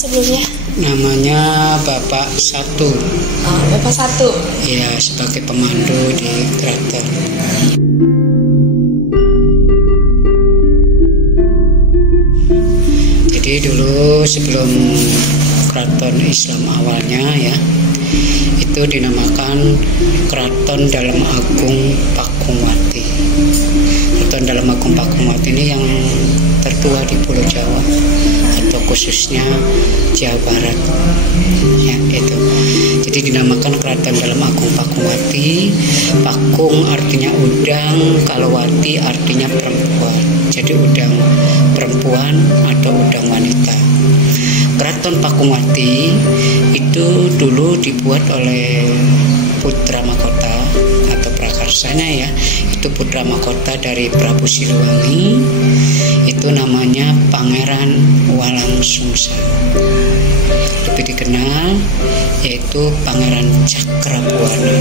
sebelumnya? Namanya Bapak Satu. Oh, Bapak Satu. Ya, sebagai pemandu di keraton. Jadi dulu sebelum keraton Islam awalnya ya, itu dinamakan Keraton Dalem Agung Pakungwati. Keraton Dalem Agung Pakungwati ini yang tertua di Pulau Jawa atau khususnya Jawa Barat ya, itu. Jadi dinamakan Keraton Dalem Agung Pakungwati. Pakung artinya udang, kalau wati artinya perempuan. Jadi udang perempuan atau udang wanita. Keraton Pakungwati itu dulu dibuat oleh putra mahkota atau prakarsanya ya, itu putra mahkota dari Prabu Siliwangi, itu namanya Pangeran Walangsungsang. Lebih dikenal yaitu Pangeran Cakrabuana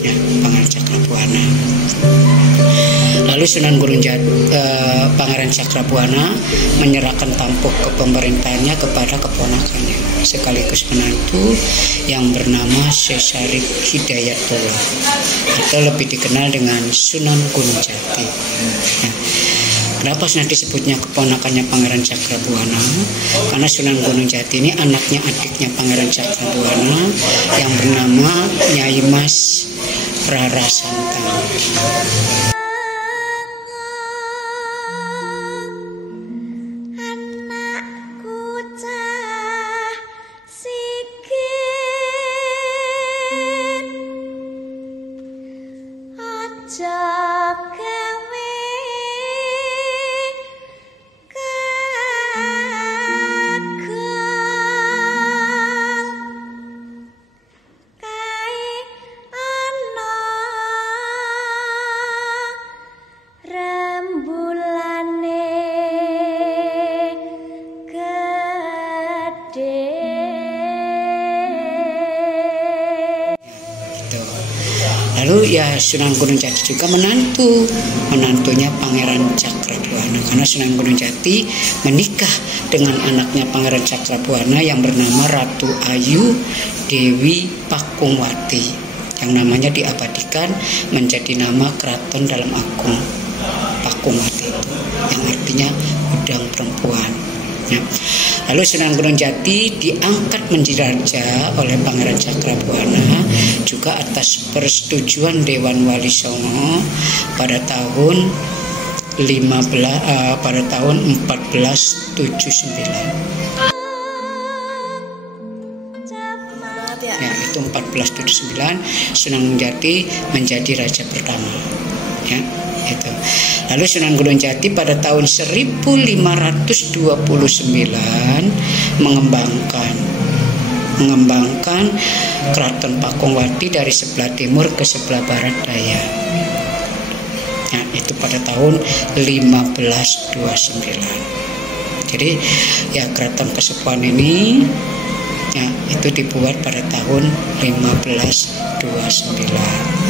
ya, Pangeran Cakrabuana. Lalu Sunan Gunung Jati, Pangeran Cakrabuana menyerahkan tampuk kepemerintahannya kepada keponakannya sekaligus menantu yang bernama Sesarip Hidayatullah atau lebih dikenal dengan Sunan Gunung Jati. Nah, kenapa disebutnya keponakannya Pangeran Cakrabuana? Karena Sunan Gunung Jati ini anaknya adiknya Pangeran Cakrabuana yang bernama Nyai Mas Rara Santang. Lalu ya Sunan Gunung Jati juga menantunya Pangeran Cakrabuana, karena Sunan Gunung Jati menikah dengan anaknya Pangeran Cakrabuana yang bernama Ratu Ayu Dewi Pakungwati, yang namanya diabadikan menjadi nama Keraton Dalem Agung Pakungwati itu, yang artinya udang perempuan ya. Lalu Sunan Gunung Jati diangkat menjadi raja oleh Pangeran Cakrabuana juga atas persetujuan Dewan Wali Songo pada tahun 1479. Ya, itu 1479 Sunan Gunung Jati menjadi raja pertama. Ya, itu. Lalu Sunan Gunung Jati pada tahun 1529 mengembangkan Keraton Pakungwati dari sebelah timur ke sebelah barat daya. Nah, itu pada tahun 1529. Jadi ya Keraton Kasepuhan ini ya itu dibuat pada tahun 1529.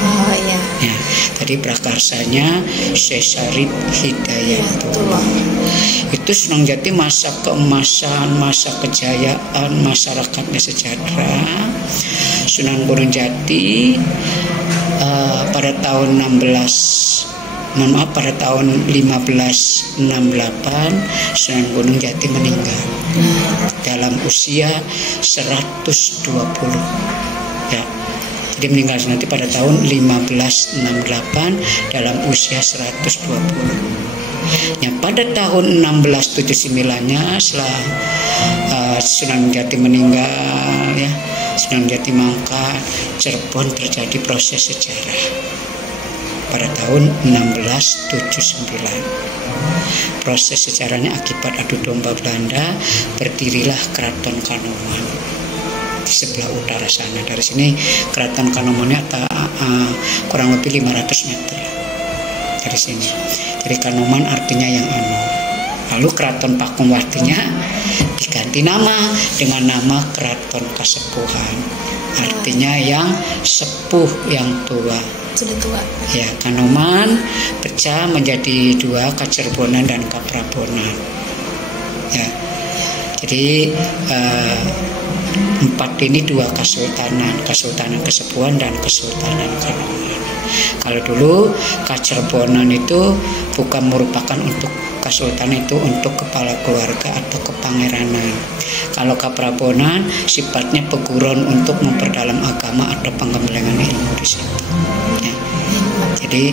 Oh iya. Ya, tadi prakarsanya Sesarip Hidayatullah. Itu Sunan Jati masa keemasan, masa kejayaan, masyarakatnya sejahtera. Sunan Gunung Jati pada tahun 1568 Sunan Gunung Jati meninggal dalam usia 120 ya. Dia meninggal nanti pada tahun 1568 dalam usia 120. Ya, pada tahun 1679-nya setelah Sunan Jati meninggal ya, Sunan Jati mangkat, Cirebon terjadi proses sejarah pada tahun 1679. Proses sejarahnya akibat adu domba Belanda berdirilah Keraton Kanoman di sebelah utara sana. Dari sini Keraton Kanomannya kurang lebih 500 meter dari sini. Jadi Kanoman artinya yang anu. Lalu Keraton Pakungwatinya diganti nama dengan nama Keraton Kasepuhan, artinya yang sepuh, yang tua. Sudah tua. Ya, Kanoman pecah menjadi dua, Kacerbonan dan Kaprabonan. Ya. Jadi empat ini dua kesultanan Kesepuhan dan Kesultanan Kanoman. Kalau dulu Kacerbonan itu bukan merupakan untuk kesultanan, itu untuk kepala keluarga atau kepangeranan. Kalau Kaprabonan sifatnya peguron untuk memperdalam agama atau pengembangan ilmu di situ. Ya. Jadi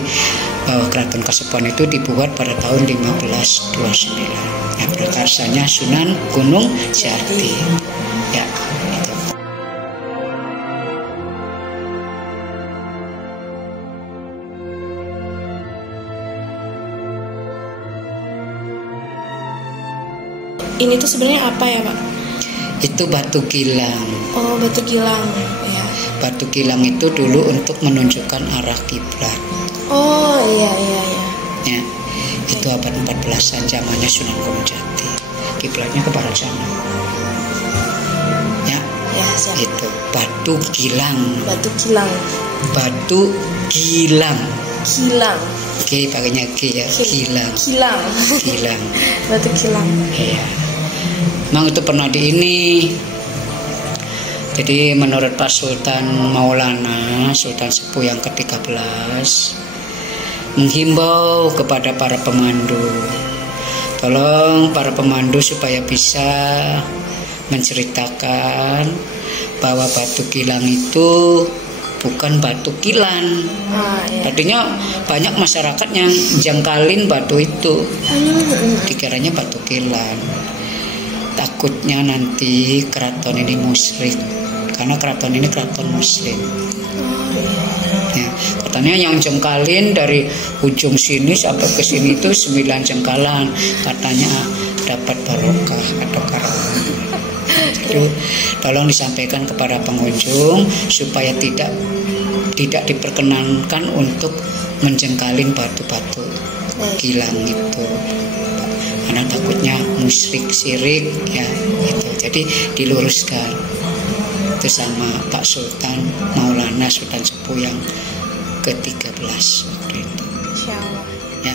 bahwa Keraton Kasepuhan itu dibuat pada tahun 1529. Ya, prakarsanya Sunan Gunung Jati. Ya. Ini tuh sebenarnya apa ya, Pak? Itu batu gilang. Oh, batu gilang. Ya. Batu gilang itu dulu untuk menunjukkan arah kiblat. Oh, iya. Ya. Itu abad 14-an zamannya Sunan Gunung Jati. Kiblatnya ke barat sana. Ya. Ya, siap. Itu batu gilang. Batu gilang. Batu gilang. Gilang. G pakainya G ya. Gilang. Gilang. Gilang. Batu gilang. Iya. Memang itu pernah di ini. Jadi menurut Pak Sultan Maulana, Sultan Sepuh yang ke-13, menghimbau kepada para pemandu, tolong para pemandu supaya bisa menceritakan bahwa batu gilang itu bukan batu kilan. Iya. Artinya banyak masyarakat yang jangkalin batu itu, dikiranya batu kilan. Takutnya nanti keraton ini musyrik, karena keraton ini keraton muslim. Ya, katanya yang jengkalin dari ujung sini sampai ke sini itu 9 jengkalan, katanya dapat barokah atau karamah. Itu tolong disampaikan kepada pengunjung supaya tidak diperkenankan untuk menjengkalin batu-batu gilang itu, karena takutnya musyrik syirik ya itu. Jadi diluruskan itu sama Pak Sultan Maulana, Sultan Sepuh yang ke-13 waktu itu. Insyaallah. Ya.